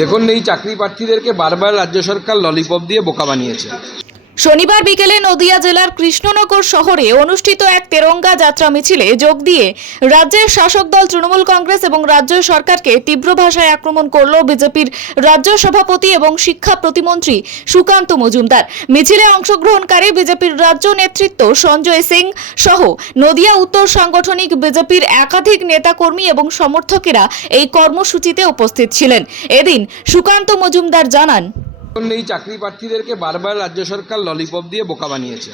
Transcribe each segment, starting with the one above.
দেখুন, এই চাকরি প্রার্থীদেরকে বারবার রাজ্য সরকার ললিপপ দিয়ে বোকা বানিয়েছে। শনিবার বিকেলে নদিয়া জেলার কৃষ্ণনগর শহরে অনুষ্ঠিত এক তেরঙ্গা যাত্রা মিছিলে যোগ দিয়ে রাজ্যের শাসক দল তৃণমূল কংগ্রেস এবং রাজ্য সরকারকে তীব্র ভাষায় আক্রমণ করল বিজেপির রাজ্য সভাপতি এবং শিক্ষা প্রতিমন্ত্রী সুকান্ত মজুমদার। মিছিলে অংশগ্রহণকারী বিজেপির রাজ্য নেতৃত্ব সঞ্জয় সিং সহ নদিয়া উত্তর সাংগঠনিক বিজেপির একাধিক নেতাকর্মী এবং সমর্থকেরা এই কর্মসূচিতে উপস্থিত ছিলেন। এদিন সুকান্ত মজুমদার জানান, এই চাকরি প্রার্থীদেরকে বারবার রাজ্য সরকার ললিপপ দিয়ে বোকা বানিয়েছে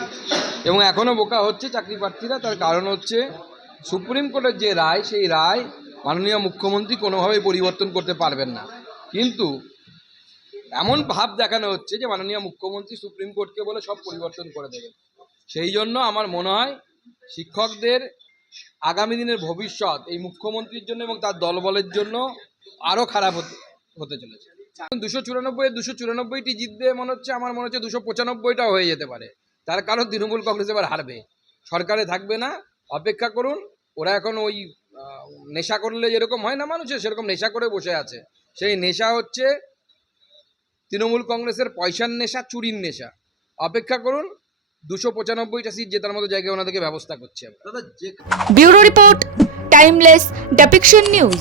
এবং এখনও বোকা হচ্ছে চাকরি প্রার্থীরা। তার কারণ হচ্ছে সুপ্রিম কোর্টের যে রায়, সেই রায় মাননীয় মুখ্যমন্ত্রী কোনোভাবেই পরিবর্তন করতে পারবেন না। কিন্তু এমন ভাব দেখানো হচ্ছে যে মাননীয় মুখ্যমন্ত্রী সুপ্রিম কোর্টকে বলে সব পরিবর্তন করে দেবেন। সেই জন্য আমার মনে হয় শিক্ষকদের আগামী দিনের ভবিষ্যৎ এই মুখ্যমন্ত্রীর জন্য এবং তার দলবলের জন্য আরও খারাপ হতে চলেছে। 294-294টি জিতবে মনে হচ্ছে, আমার মনে হচ্ছে 295টাও হয়ে যেতে পারে। তার কারণ তৃণমূল কংগ্রেস এবার হারবে, সরকারে থাকবে না। অপেক্ষা করুন। ওরা এখন ওই নেশা করলে যেরকম হয় না মানুষের, সেরকম নেশা করে বসে আছে। সেই নেশা হচ্ছে তৃণমূল কংগ্রেসের পয়সার নেশা, চুরির নেশা। অপেক্ষা করুন, 295টা সিট জেতার মতো জায়গায় ওনাদেরকে ব্যবস্থা করছে। Bureau report, timeless depiction news.